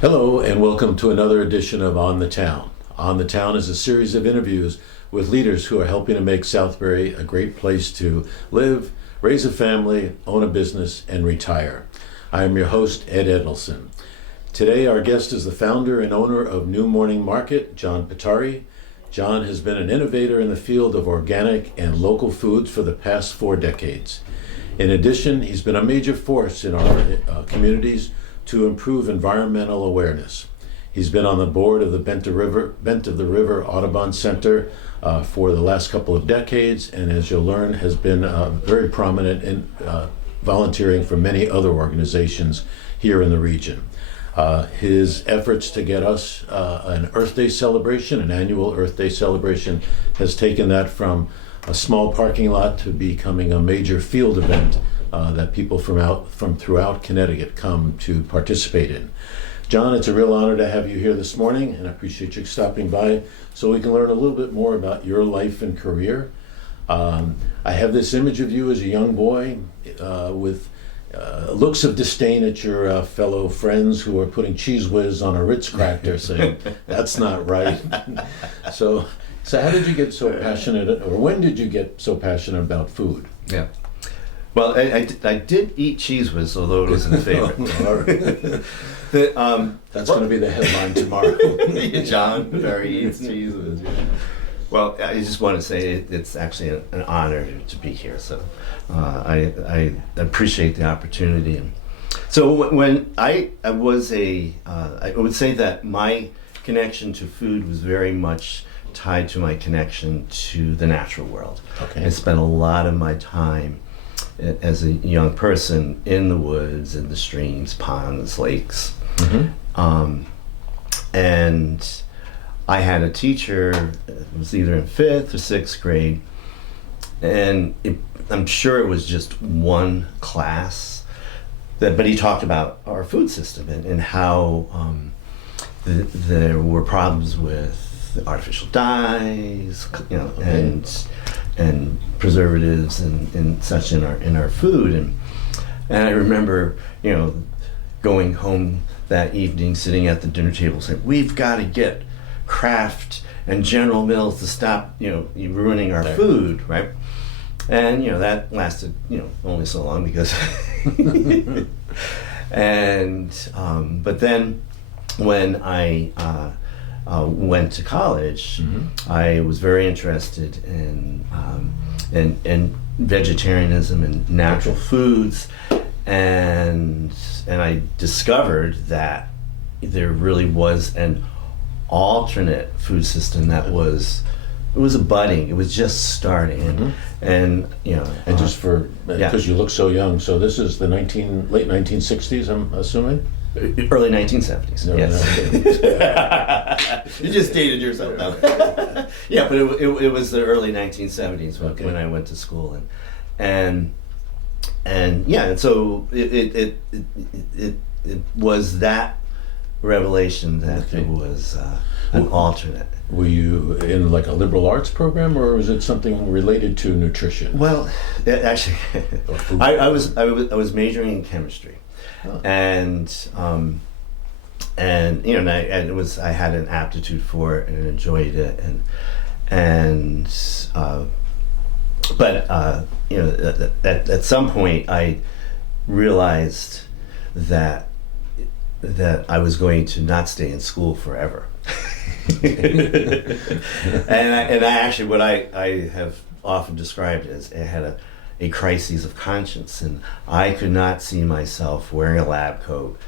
Hello, and welcome to another edition of On the Town. On the Town is a series of interviews with leaders who are helping to make Southbury a great place to live, raise a family, own a business, and retire. I am your host, Ed Edelson. Today, our guest is the founder and owner of New Morning Market, John Pittari. John has been an innovator in the field of organic and local foods for the past 4 decades. In addition, he's been a major force in our communities to improve environmental awareness. He's been on the board of the Bent of the River Audubon Center for the last couple of decades, and as you'll learn, has been very prominent in volunteering for many other organizations here in the region. His efforts to get us an Earth Day celebration, an annual Earth Day celebration, has taken that from a small parking lot to becoming a major field event that people from throughout Connecticut come to participate in. John, it's a real honor to have you here this morning, and I appreciate you stopping by so we can learn a little bit more about your life and career. I have this image of you as a young boy with looks of disdain at your fellow friends who are putting Cheese Whiz on a Ritz cracker, saying, that's not right. So how did you get so passionate, or when did you get so passionate about food? Yeah. Well, I did eat Cheese Whiz, although it wasn't a favorite. That's going to be the headline tomorrow. John Pittari eats Cheese Whiz. Yeah. Well, I just want to say it's actually an honor to be here. So I appreciate the opportunity. And so when I was I would say that my connection to food was very much tied to my connection to the natural world. Okay. I spent a lot of my time as a young person in the woods, in the streams, ponds, lakes. Mm-hmm. And I had a teacher, it was either in 5th or 6th grade, and I'm sure it was just one class, but he talked about our food system and how there were problems with artificial dyes, okay, and preservatives and such in our food, and I remember going home that evening, sitting at the dinner table, saying, "We've got to get Kraft and General Mills to stop ruining our food," right? And that lasted only so long because and but then when I went to college, mm-hmm, I was very interested in vegetarianism and natural foods, and I discovered that there really was an alternate food system that was budding. It was just starting, mm-hmm, and just for because you look so young. So this is the late 1960s, I'm assuming. Early 1970s. No, yes. No. You just dated yourself. No. Yeah, but it was the early 1970s okay, when I went to school, and so it was that revelation that okay, it was an alternate. Were you in like a liberal arts program, or was it something related to nutrition? Well, actually, I was majoring in chemistry. Oh. And I had an aptitude for it and enjoyed it, but at some point I realized that I was going to not stay in school forever. and I actually, what I have often described as, I had a crisis of conscience, and I could not see myself wearing a lab coat,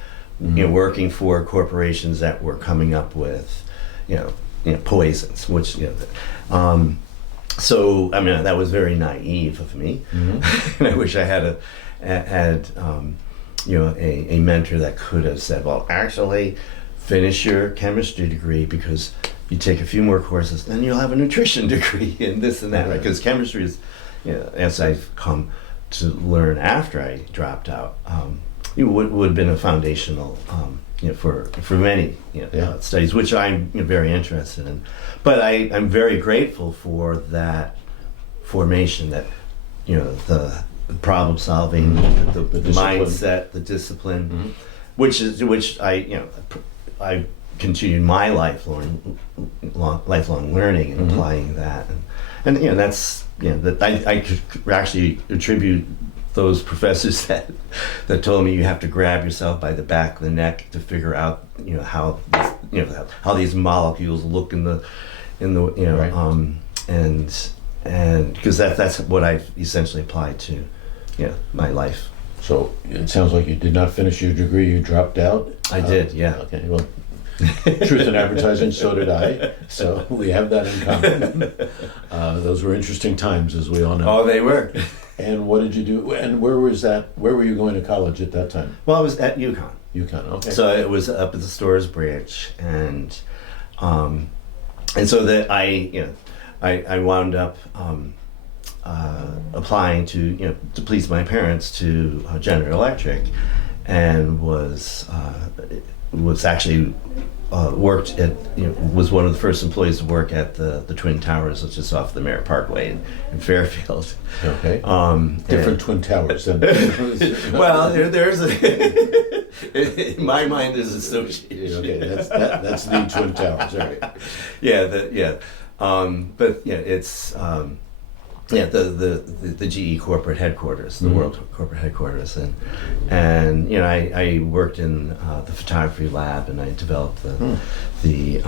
mm-hmm, working for corporations that were coming up with, poisons, which, so I mean that was very naive of me, mm-hmm, and I wish I had a mentor that could have said, well, actually, finish your chemistry degree because you take a few more courses, then you'll have a nutrition degree and this and that, right? Because chemistry is, as I've come to learn after I dropped out, would have been a foundational, for many studies, which I'm very interested in. But I'm very grateful for that formation, that the problem solving, the mindset, the discipline, mm-hmm, which I I continued my lifelong learning and Mm-hmm. applying that, and that's that I could actually attribute those professors that told me you have to grab yourself by the back of the neck to figure out how these molecules look in the Right. and because that's what I've essentially applied to my life. So it sounds like you did not finish your degree. You dropped out. I did, yeah. Okay. Well, truth in advertising, so did I. So we have that in common. Those were interesting times, as we all know. Oh, they were. And what did you do? And where was that? Where were you going to college at that time? Well, I was at UConn. UConn. Okay. So it was up at the Storrs branch, and so that I wound up applying to please my parents to General Electric, and was actually worked at was one of the first employees to work at the Twin Towers, which is off the Merritt Parkway in Fairfield. Okay. and- Different Twin Towers. Than Well, there's in my mind there's association. Okay, that's the Twin Towers. All right. But it's the GE corporate headquarters, the Mhm. world corporate headquarters, and I worked in the photography lab, and I developed the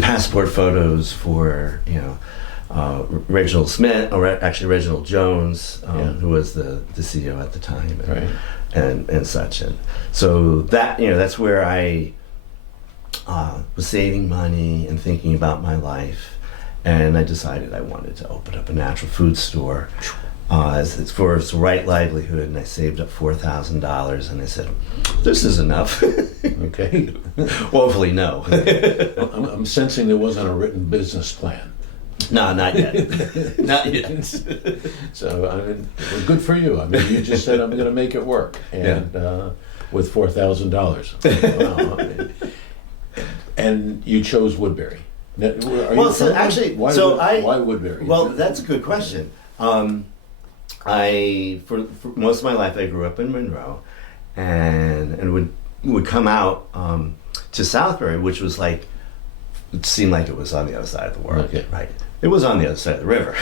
passport photos for Reginald Smith, or actually Reginald Jones, who was the CEO at the time, Right. and such, and so that's where I was saving money and thinking about my life. And I decided I wanted to open up a natural food store it's for its right livelihood, and I saved up $4,000, and I said, "This is enough." Okay. Well, hopefully, no. I'm sensing there wasn't a written business plan. No, not yet. Not yet. So I mean, well, good for you. I mean, you just said I'm going to make it work, and with $4,000. Wow. I mean, and you chose Woodbury. Now, are Well, you so from- actually, why, so why Woodbury? Well, that's a good question. For most of my life, I grew up in Monroe, and would come out to Southbury, which was like, it seemed like it was on the other side of the world. Okay. Right. It was on the other side of the river.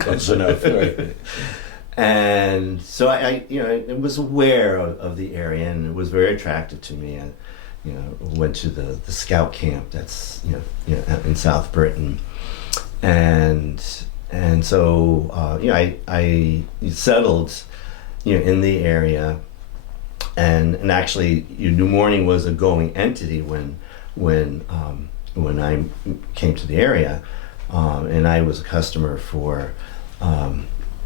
Close enough. Right. And so I was aware of the area, and it was very attractive to me. I, went to the scout camp that's in South Britain, and so I settled in the area, and actually New Morning was a going entity when I came to the area, and I was a customer for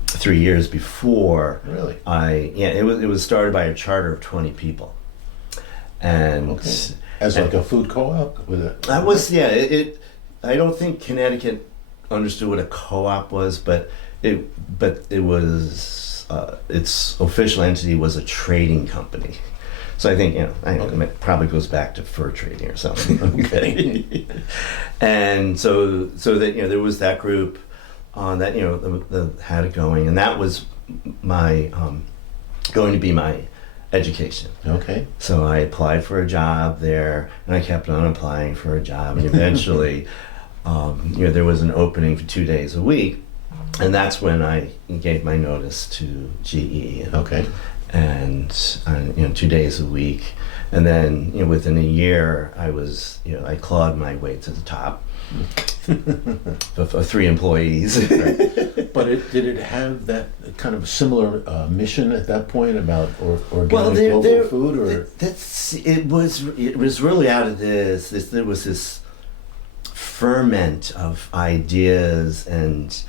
3 years before. Really? It was started by a charter of 20 people. And Okay. As like a food co-op with it. that was I don't think Connecticut understood what a co-op was, but it was its official entity was a trading company. So I think it probably goes back to fur trading or something. Okay. And so that there was that group that the had it going, and that was my going to be my education. Okay. So I applied for a job there, and I kept on applying for a job, and eventually, there was an opening for 2 days a week, and that's when I gave my notice to GE. Okay. And 2 days a week, and then within a year, I clawed my way to the top of 3 employees. Right. But did it have that kind of similar mission at that point about organic local food, or it was really out of there was this ferment of ideas and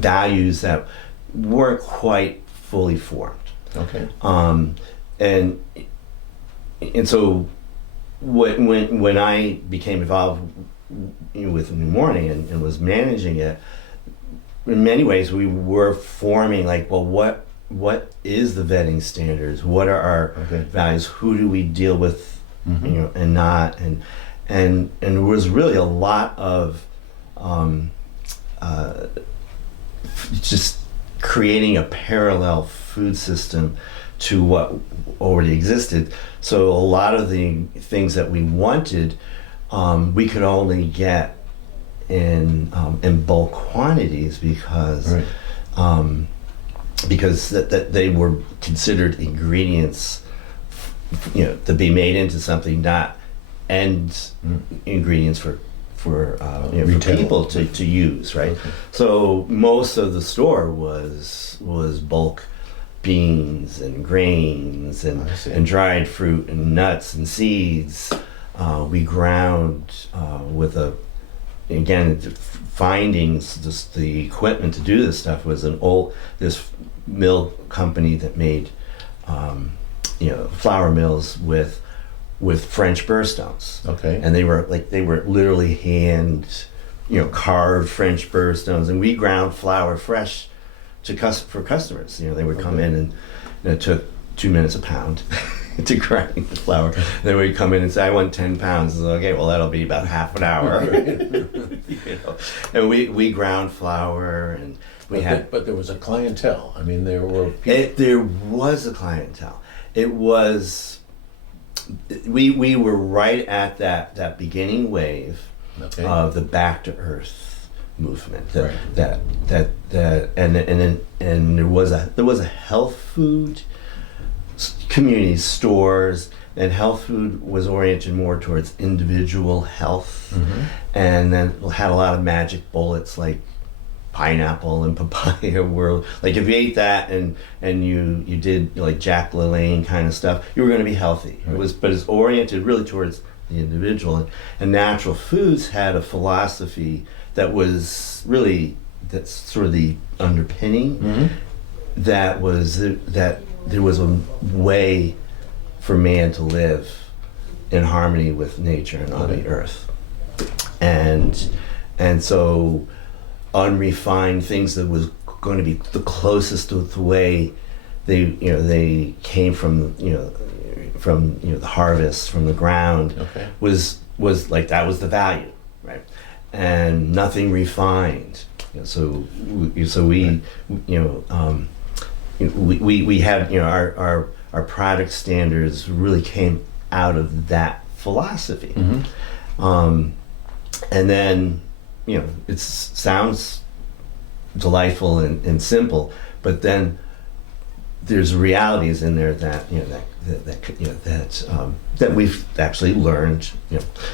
values that weren't quite fully formed. okay? And so when I became involved with New Morning and was managing it, in many ways we were forming what is the vetting standards? What are our values? Who do we deal with, and not? And there was really a lot of just creating a parallel food system to what already existed. So a lot of the things that we wanted, we could only get in bulk quantities because Right. because that they were considered ingredients, to be made into something, not end ingredients for for Retail. people to use, right? Okay. So most of the store was bulk beans and grains I see. and dried fruit and nuts and seeds. We ground with again, findings, just the equipment to do this stuff was this mill company that made flour mills with French burrstones. Okay. And they were literally hand carved French burrstones, and we ground flour fresh for customers. They would come in, and it took 2 minutes a pound to grind the flour. Then we'd come in and say, I want 10 pounds. And okay, well, that'll be about half an hour. And we ground flour, and but there was a clientele. I mean, there were people. there was a clientele. It was, we were right at that beginning wave Okay. of the back to earth movement. Right. And there was a health food community, stores, and health food was oriented more towards individual health, and then had a lot of magic bullets like pineapple and papaya were like, if you ate that and you did like Jack LaLanne kind of stuff, you were going to be healthy. Right. But it's oriented really towards the individual, and natural foods had a philosophy that was really, that's sort of the underpinning, that was that there was a way for man to live in harmony with nature and on the earth, and so unrefined things that was going to be the closest to the way they came from the harvest from the ground, Okay. was like, that was the value, right? And nothing refined. So we we had our product standards really came out of that philosophy. And then it sounds delightful and simple, but then there's realities in there that that we've actually learned.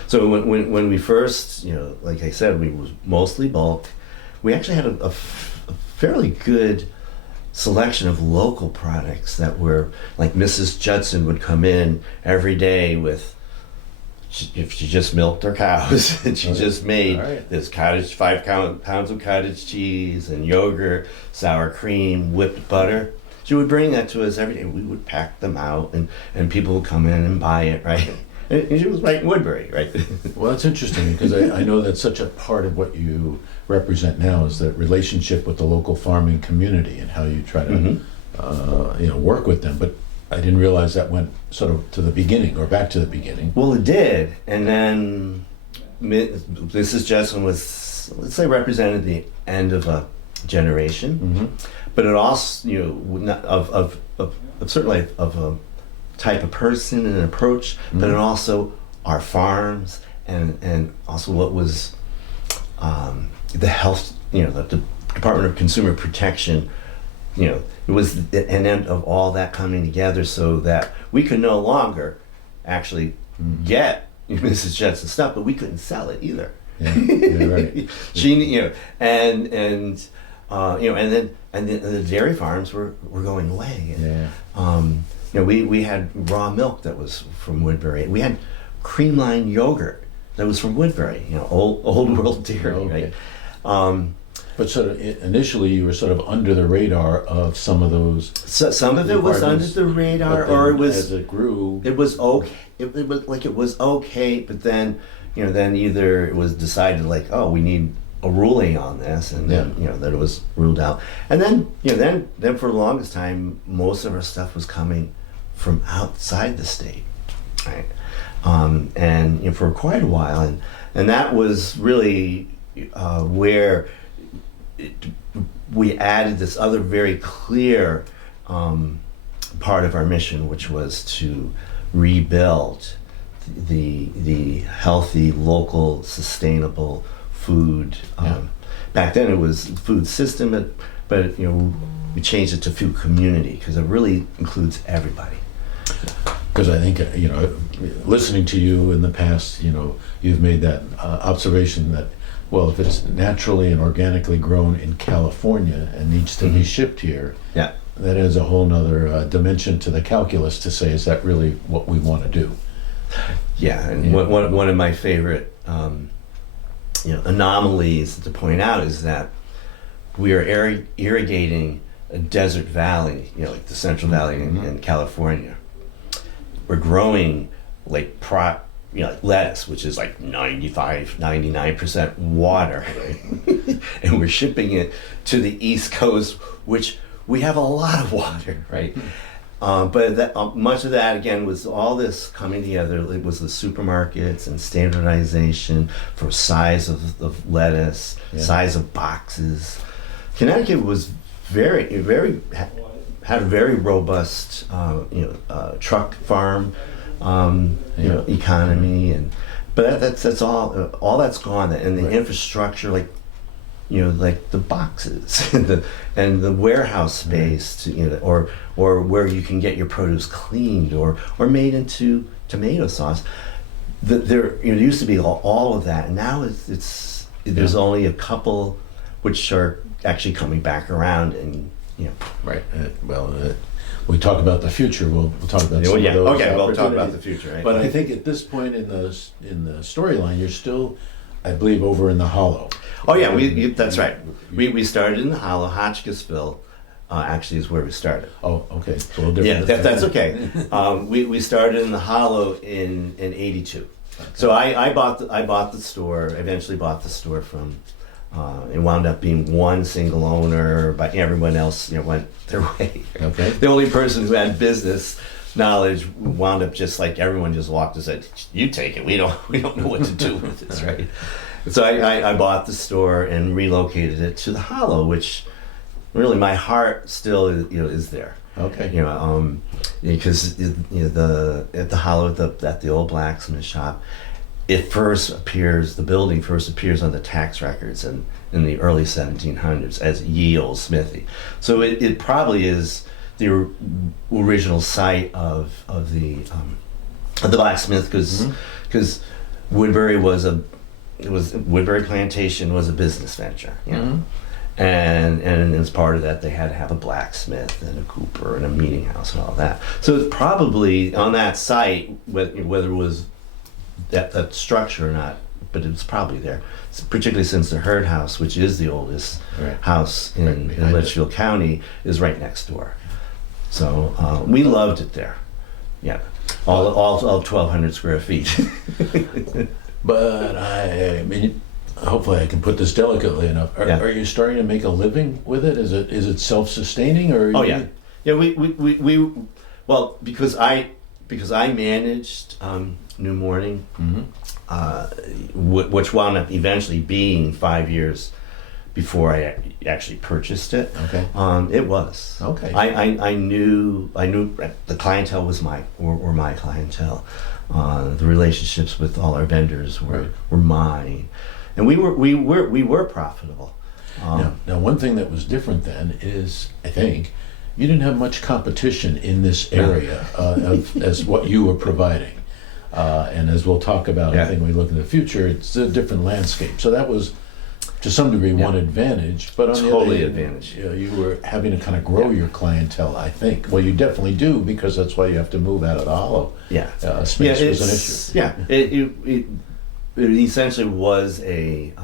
So when we first, like I said, we was mostly bulk. We actually had a fairly good selection of local products that were like, Mrs. Judson would come in every day with, if she just milked her cows and she just made this 5 pounds of cottage cheese and yogurt, sour cream, whipped butter. She would bring that to us every day. We would pack them out, and people would come in and buy it, right? And she was right in Woodbury, right? Well, that's interesting, because I know that's such a part of what you represent now is that relationship with the local farming community and how you try to work with them. But I didn't realize that went sort of to the beginning or back to the beginning. Well, it did, and then Mrs. Jesson was, let's say, represented the end of a generation, but it also, of certainly of a type of person and an approach, but it also our farms and also what was the health, the Department of Consumer Protection. It was an end of all that coming together, so that we could no longer actually get Mrs. Jetson's stuff, but we couldn't sell it either. Yeah, right. She, and the dairy farms were going away. And, we had raw milk that was from Woodbury. We had creamline yogurt that was from Woodbury. Old world dairy, right? But sort of initially, you were sort of under the radar of some of those. So some of it was under the radar, or it was, as it grew. It was okay. It was okay, but then then either it was decided like, oh, we need a ruling on this, and then that it was ruled out, and then then for the longest time, most of our stuff was coming from outside the state, right? And for quite a while, and that was really where we added this other very clear part of our mission, which was to rebuild the healthy, local, sustainable food. Back then it was food system, but we changed it to food community because it really includes everybody. Because I think, listening to you in the past, you've made that observation that, well, if it's naturally and organically grown in California and needs to be shipped here, Yeah. that adds a whole nother dimension to the calculus to say, is that really what we want to do? Yeah, and one of my favorite anomalies to point out is that we are irrigating a desert valley, like the Central Valley in California. We're growing like lettuce, which is like 95-99% water, right? And we're shipping it to the East Coast, which we have a lot of water, right? But much of that, again, was all this coming together. It was the supermarkets and standardization for size of lettuce, size of boxes. Connecticut was had a very robust, truck farm, economy, but that's all that's gone. And the infrastructure, like the boxes and the warehouse space, or where you can get your produce cleaned or made into tomato sauce. There used to be all of that, and now there's only a couple which are actually coming back around, and Right. We talk about the future. We'll talk about some of those. Okay, we'll talk about the future. Right? But I think at this point in the storyline, you're still, I believe, over in the Hollow. Oh yeah, that's right. We started in the Hollow. Hotchkissville actually is where we started. Oh, okay. It's a little different. Yeah, that's okay. We started in the Hollow in '82. Okay. So I bought the store. Eventually bought the store from. It wound up being one single owner, but everyone else went their way. Okay. The only person who had business knowledge wound up just like everyone just walked and said, "You take it. We don't know what to do with this, right?" So I bought the store and relocated it to the Hollow, which really my heart still is there. Okay. Because at the Hollow at the old blacksmith shop. The building first appears on the tax records in the early 1700s as Ye Olde Smithy. So it probably is the original site of the blacksmith, because Woodbury Woodbury Plantation was a business venture, and as part of that they had to have a blacksmith and a cooper and a meeting house and all that. So it's probably on that site, whether it was that structure or not, but it was probably there, particularly since the Hurd House, which is the oldest house in Litchfield County, is right next door. So we loved it there. Yeah, all 1,200 square feet. But I mean, hopefully I can put this delicately enough. Are you starting to make a living with it? Is it self-sustaining, or? We well, because I managed New Morning, which wound up eventually being 5 years before I actually purchased it. Okay. It was. Okay. I knew the clientele was my clientele. The relationships with all our vendors were mine, and we were profitable. Now, one thing that was different then is, I think, you didn't have much competition in this area as what you were providing. And as we'll talk about, I think when we look in the future, it's a different landscape. So that was, to some degree, one advantage. But on the other hand, advantage. You were having to kind of grow your clientele, I think. Well, you definitely do, because that's why you have to move out of the Hollow. Space was an issue. Yeah, it essentially was at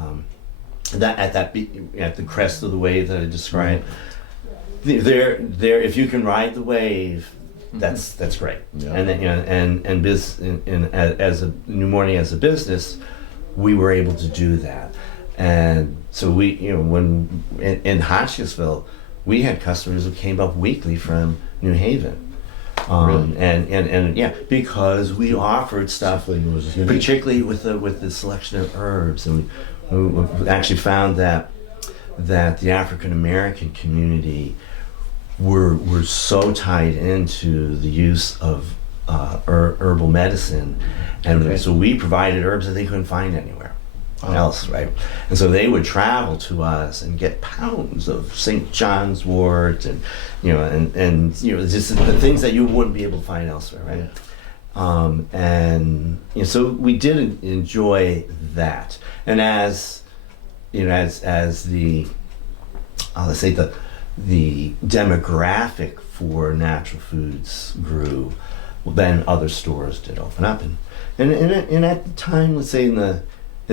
the crest of the wave that I described. There, if you can ride the wave, that's great. And then, as a New Morning as a business, we were able to do that. And so we, when in Hotchkissville, we had customers who came up weekly from New Haven. Really? And because we offered stuff, particularly with the selection of herbs, and we actually found that that the African American community were so tied into the use of herbal medicine, and Okay. so we provided herbs that they couldn't find anywhere else, right? And so they would travel to us and get pounds of St. John's wort, and just the things that you wouldn't be able to find elsewhere, right? And so we did enjoy that, and as the let's say the demographic for natural foods grew, well, then other stores did open up, and at the time, let's say in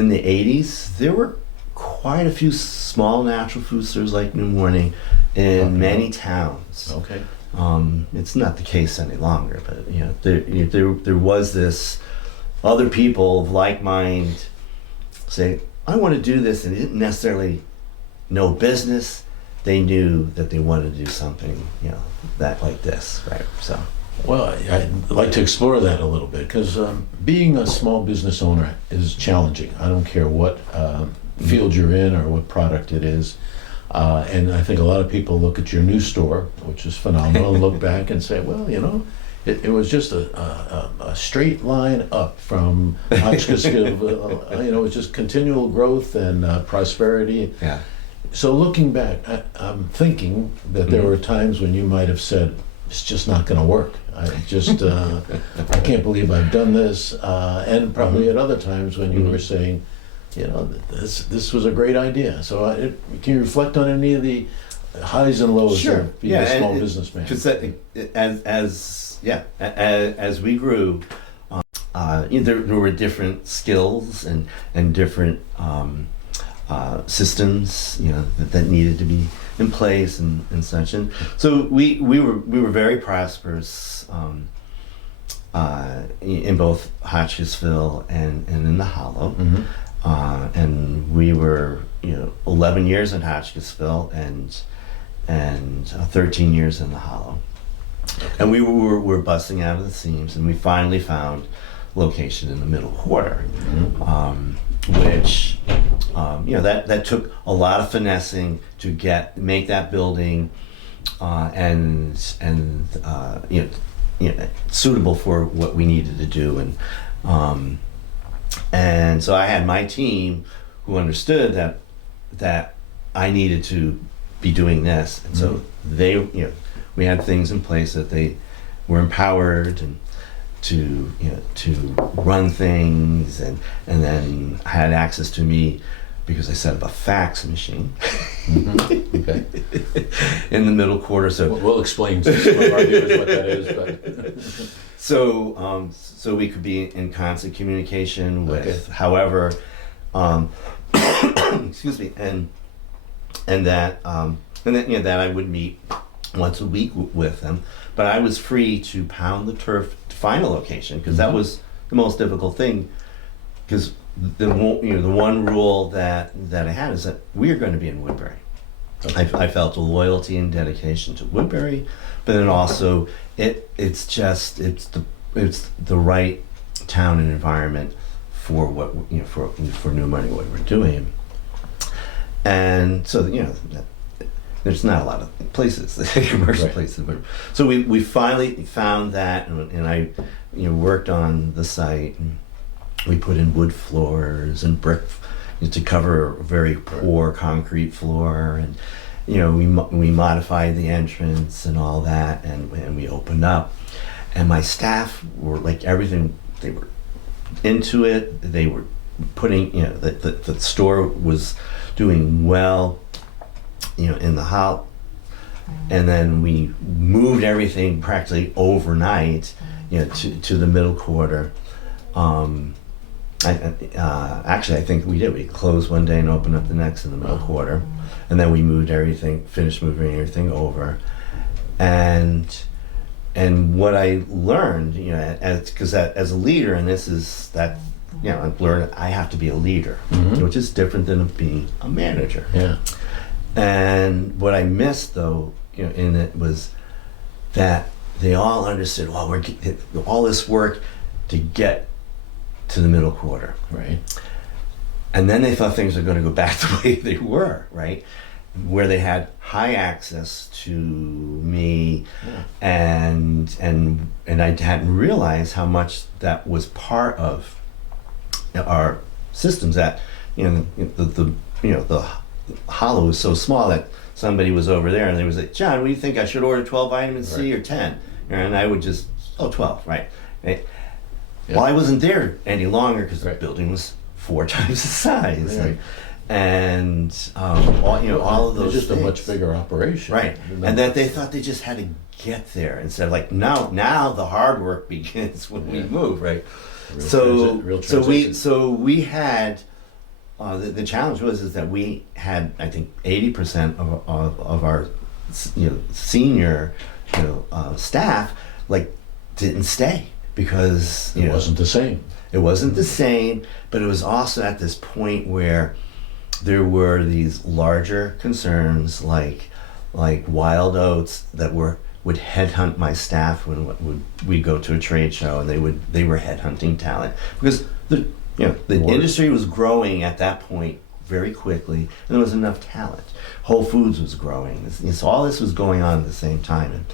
the 80s, there were quite a few small natural food stores like New Morning in many towns. Okay. It's not the case any longer, but there was this other people of like mind say, I want to do this, and they didn't necessarily know business. They knew that they wanted to do something, that like this, right? So. Well, I'd like to explore that a little bit, because being a small business owner is challenging. I don't care what field you're in or what product it is. And I think a lot of people look at your new store, which is phenomenal, and look back and say, well, it was just a straight line up from Hotchkissville. It was just continual growth and prosperity. Yeah. So looking back, I'm thinking that there were times when you might have said, it's just not going to work. I can't believe I've done this. And probably at other times when you were saying, this was a a great idea. So can you reflect on any of the highs and lows of being a small businessman? Because as we grew, there were different skills and different systems, that needed to be in place and such. And so we were very prosperous in both Hotchkissville and in the Hollow. And we were 11 years in Hotchkissville and 13 years in the Hollow. Okay. And we were busting out of the seams, and we finally found location in the Middle Quarter, which that took a lot of finessing to make that building suitable for what we needed to do. And so I had my team who understood that I needed to be doing this, and so we had things in place that they were empowered and to run things, and then had access to me because I set up a fax machine Okay. in the Middle Quarter. So we'll explain to some of our viewers what that is, but. So we could be in constant communication with, however, excuse me, and then that I would meet once a week with them, but I was free to pound the turf to find a location, because that was the most difficult thing, because the one rule that I had is that we are going to be in Woodbury. Okay. I felt a loyalty and dedication to Woodbury, but then also it's the right town and environment for what for New Money, what we're doing. And so there's not a lot of places, commercial places, but so we finally found that, and I worked on the site, and we put in wood floors and brick to cover a very poor concrete floor, and we modified the entrance and all that, and we opened up, and my staff were like everything. They were into it. They were putting the store was doing well, in the house, and then we moved everything practically overnight, to the Middle Quarter. Actually, I think we did. We closed one day and opened up the next in the Middle Quarter, and then we finished moving everything over, and what I learned, because as a leader, and this is that, I've learned I have to be a leader, which is different than being a manager. Yeah. And what I missed, though, in it was that they all understood, well, we're all this work to get to the Middle Quarter. Right. And then they thought things were going to go back the way they were, right? where they had high access to me, and I hadn't realized how much that was part of our systems. That the hollow was so small that somebody was over there and they was like, John, what do you think? I should order 12 vitamin C or 10? And I would just 12, right? Yeah. Well, I wasn't there any longer because the building was 4 times the size. Right. And all of those just things. A much bigger operation, right? And that they thought they just had to get there instead of like now the hard work begins when we move, right? So we had the challenge is that we had, I think, 80% of our senior staff like didn't stay because it wasn't the same. It wasn't the same, but it was also at this point where there were these larger concerns like wild oats that would headhunt my staff when we go to a trade show, and they were headhunting talent because the industry was growing at that point very quickly, and there was enough talent. Whole Foods was growing, so all this was going on at the same time,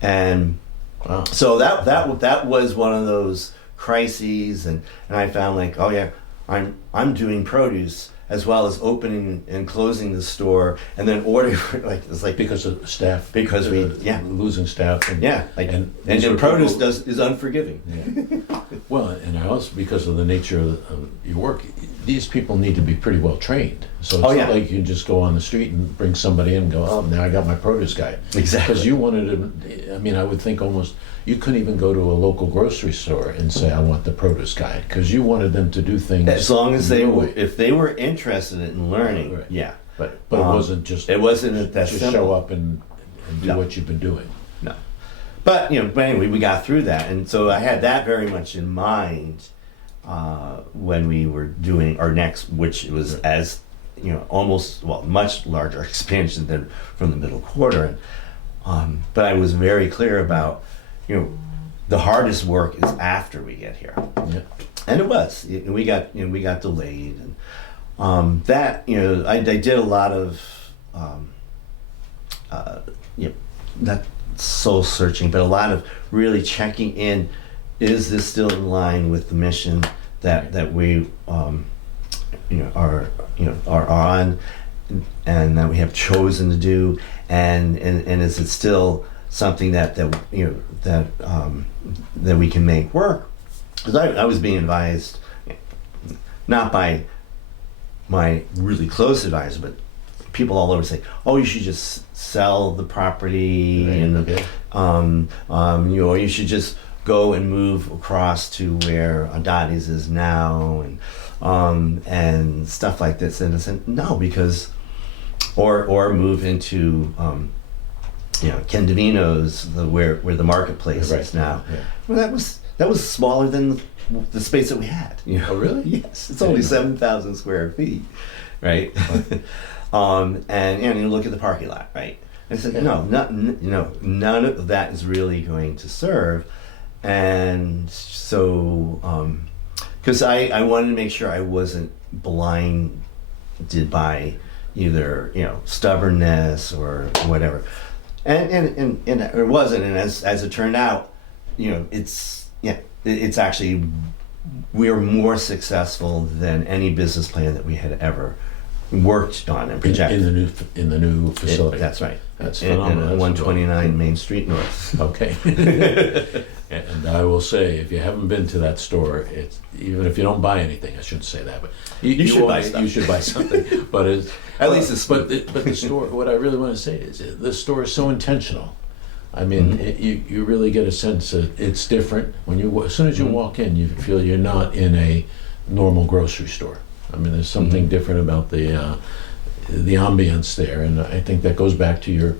and wow. So that was one of those crises, and I found like, oh yeah, I'm doing produce as well as opening and closing the store, and then ordering it's like because of staff, because we losing staff, and and produce is unforgiving. Yeah. Well, and I also, because of the nature of your work, these people need to be pretty well trained. So it's not like you can just go on the street and bring somebody in and go, oh, now I got my produce guy. Exactly. Because you wanted to, I mean, I would think almost you couldn't even go to a local grocery store and say, I want the produce guy, because you wanted them to do things as long as if they were interested in learning. Right. Yeah. But it wasn't just that just simple. Show up and do what you've been doing. No. But anyway, we got through that, and so I had that very much in mind when we were doing our next, which was as much larger expansion than from the middle quarter. But I was very clear about the hardest work is after we get here. Yeah. And it was. We got delayed, and that I did a lot of not soul searching, but a lot of really checking in. Is this still in line with the mission that we are on, and that we have chosen to do, and is it still something that we can make work? Because I was being advised, not by my really close advisor, but people all over say, oh, you should just sell the property, and you should just go and move across to where Adati's is now, and stuff like this. And I said no, because or move into Ken Davino's, where the marketplace is now. Yeah. Well, that was smaller than the space that we had. Oh, really? Yes, it's only 7,000 square feet, right? And you look at the parking lot, right? And I said, none of that is really going to serve. And so, because I wanted to make sure I wasn't blinded by either stubbornness or whatever, and it wasn't. And as it turned out, it's actually, we are more successful than any business plan that we had ever worked on and projected in the new facility. That's right. That's phenomenal. In 129 Main Street North. Okay. And I will say, if you haven't been to that store, it's, even if you don't buy anything, I shouldn't say that, but you should buy stuff. You should buy something. But at least it's. But the store. What I really want to say is, the store is so intentional. I mean, you really get a sense that it's different when as soon as you walk in, you feel you're not in a normal grocery store. I mean, there's something different about the ambience there, and I think that goes back to your.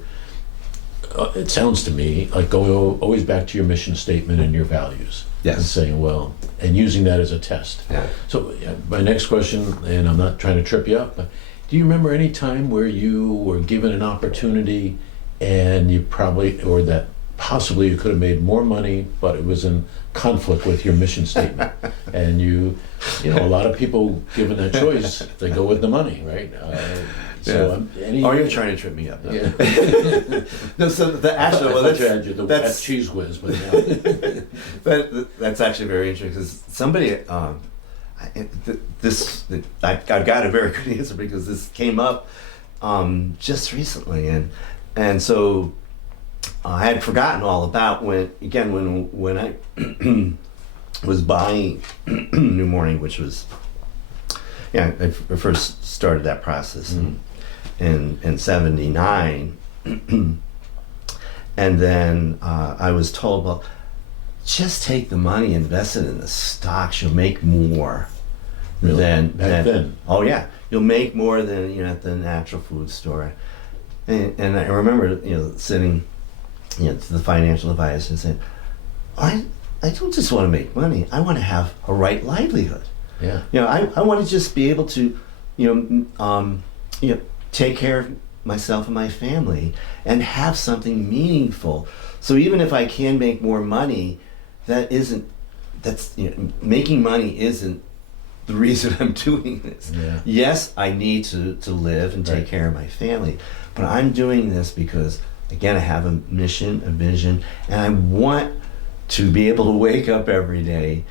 It sounds to me like going always back to your mission statement and your values. Yes. And saying, and using that as a test. Yeah. So my next question, and I'm not trying to trip you up, but do you remember any time where you were given an opportunity and you or that possibly you could have made more money, but it was in conflict with your mission statement? And a lot of people, given that choice, they go with the money, right? So Oh, you're trying to trip me up. No. Yeah. No, so the actual, well, I thought you had the that's cheese whiz, but yeah. that's actually very interesting because somebody, I've got a very good answer because this came up just recently, and so I had forgotten all about when I was buying New Morning, which was I first started that process in '79, and then I was told, well, just take the money, invest it in the stocks, you'll make more than Back then. Oh yeah, you'll make more than at the natural food store. And I remember sitting to the financial advisor and saying, I don't just want to make money, I want to have a right livelihood. Yeah. I want to just be able to take care of myself and my family and have something meaningful. So even if I can make more money, making money isn't the reason I'm doing this. Yeah. Yes, I need to live and take care of my family, but I'm doing this because, again, I have a mission, a vision, and I want to be able to wake up every day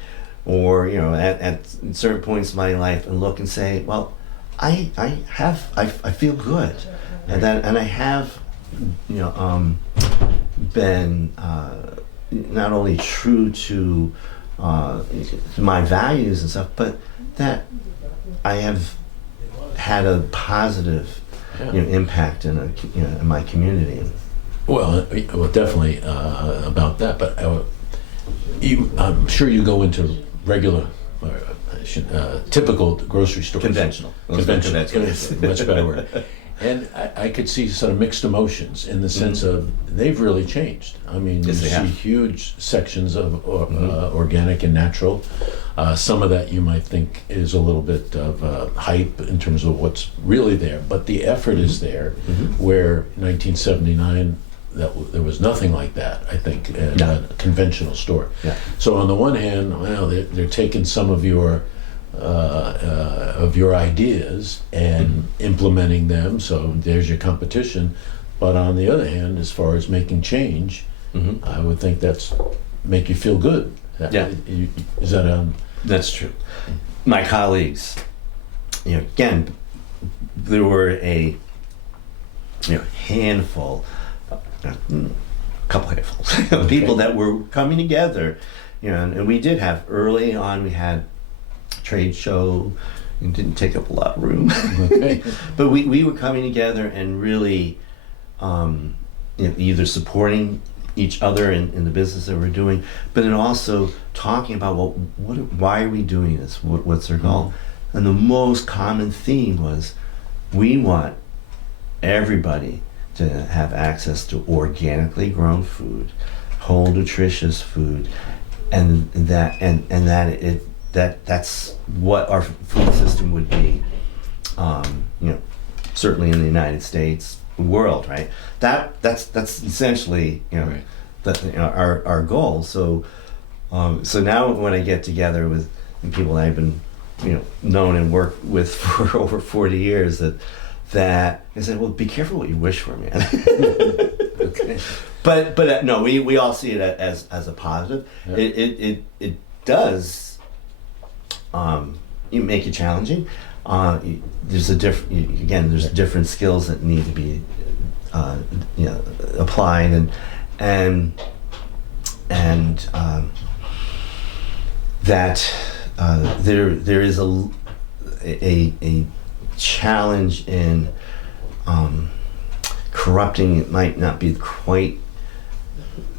or at certain points in my life and look and say, well, I feel good, and I have been not only true to my values and stuff, but that I have had a positive impact in my community. Well, definitely about that, but I'm sure you go into regular, typical grocery stores. Conventional. Conventional. Much better word. And I could see sort of mixed emotions in the sense of they've really changed. I mean, Yes, you they see have. huge sections of organic and natural. Some of that you might think is a little bit of hype in terms of what's really there, but the effort is there. Where 1979, there was nothing like that, I think, in a conventional store. Yeah. So on the one hand, well, they're taking some of your ideas and implementing them, so there's your competition. But on the other hand, as far as making change, I would think that's make you feel good. Yeah. Is that That's true. My colleagues, again, there were a handful, a couple handfuls of people that were coming together, and we did have early on. We had a trade show. It didn't take up a lot of room, okay? but we were coming together and really, either supporting each other in the business that we're doing, but then also talking about why are we doing this? What's our goal? And the most common theme was we want everybody to have access to organically grown food, whole nutritious food, and that's what our food system would be. Certainly in the United States, world, right? That's essentially Right. our goal. So now when I get together with people that I've been known and worked with for over 40 years, that I said, well, be careful what you wish for, man. Okay. But no, we all see it as a positive. Yeah. It does make it challenging. There's different skills that need to be applied, and that there is a challenge in corrupting. It might not be quite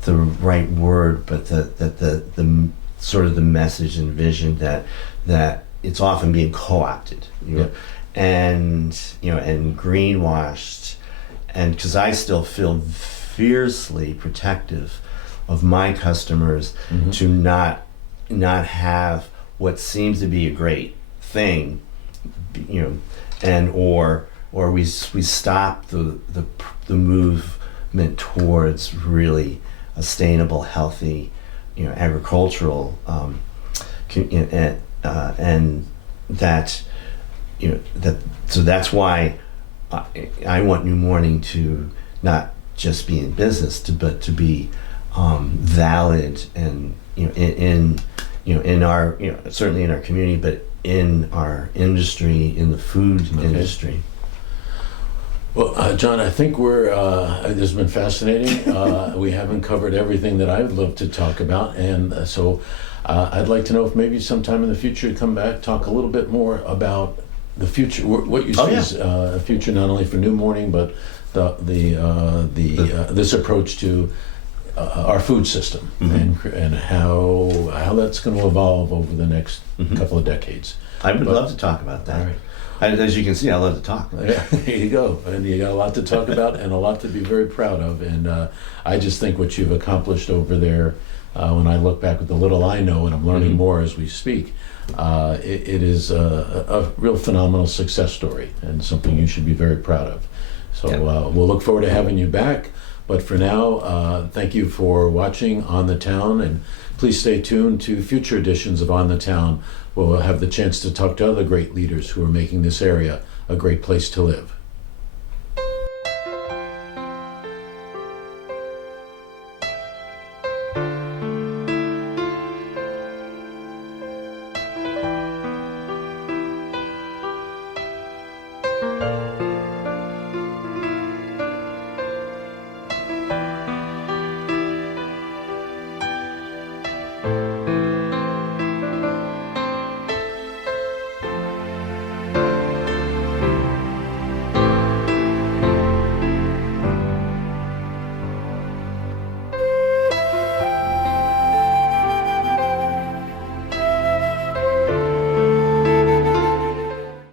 the right word, but the sort of the message and vision that it's often being co-opted, and greenwashed, and because I still feel fiercely protective of my customers to not have what seems to be a great thing, and or we stop the movement towards really sustainable, healthy, agricultural, and that so that's why I want New Morning to not just be in business, but to be valid, and in our, certainly in our community, but in our industry, in the food industry. Well, John, I think this has been fascinating. We haven't covered everything that I'd love to talk about, and so I'd like to know if maybe sometime in the future you come back, talk a little bit more about the future, what you see as a future not only for New Morning, but this approach to our food system, and how that's going to evolve over the next couple of decades. I would love to talk about that. All right. As you can see, I love to talk. Yeah, there you go. And you got a lot to talk about and a lot to be very proud of. And I just think what you've accomplished over there, when I look back with the little I know, and I'm learning more as we speak, it is a real phenomenal success story and something you should be very proud of. So we'll look forward to having you back. But for now, thank you for watching On the Town, and please stay tuned to future editions of On the Town, where we'll have the chance to talk to other great leaders who are making this area a great place to live.